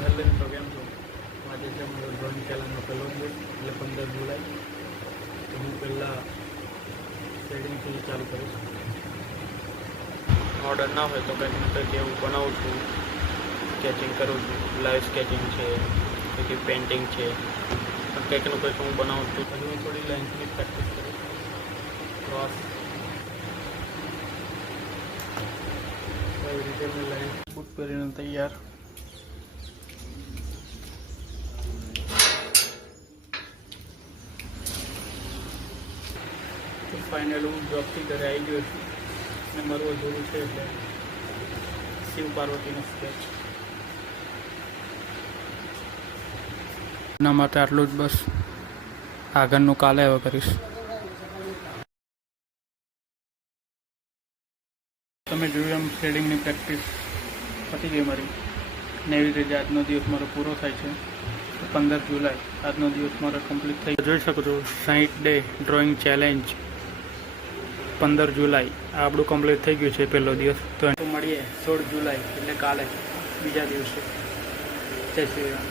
Hello મિત્રો, કેમ છો? આજે છે મારો ડ્રોઈંગ ચેલેન્જનો પહેલો દિવસ, એટલે 15 જુલાઈ. તો હું પહેલાં શેડિંગથી ચાલુ કરીશ. ઓર્ડર ના હોય તો કંઈક ને કંઈક એવું બનાવું છું, સ્કેચિંગ કરું છું. લાઈવ સ્કેચિંગ છે, પછી પેઇન્ટિંગ છે, કંઈકનું કંઈક હું બનાવું છું. હજુ હું થોડી લાઇન્સની પ્રેક્ટિસ કરીશ. ક્રોસ એવી રીતે મેં લાઇન બુટ પહેરીને તૈયાર. તો ફાઇનલ હું જોબથી ઘરે આવી ગયો છું અને મારું અધૂરું છે એટલે શિવ પાર્વતીનો સ્કેચ. એના માટે આટલું જ, બસ. આગળનું કાલે હવે કરીશ. તમે જોયું એમ શેડિંગની પ્રેક્ટિસ પતી ગઈ મારી, ને એવી રીતે આજનો દિવસ મારો પૂરો થાય છે. 15 જુલાઈ આજનો દિવસ મારો કમ્પ્લીટ થઈ. જોઈ શકો છો 60 ડે ડ્રોઈંગ ચેલેન્જ 15 જુલાઈ આ આપણું કમ્પ્લીટ થઈ ગયું છે પહેલો દિવસ. તો મળીએ 16 જુલાઈ એટલે કાલે બીજા દિવસે. જય શ્રી રામ.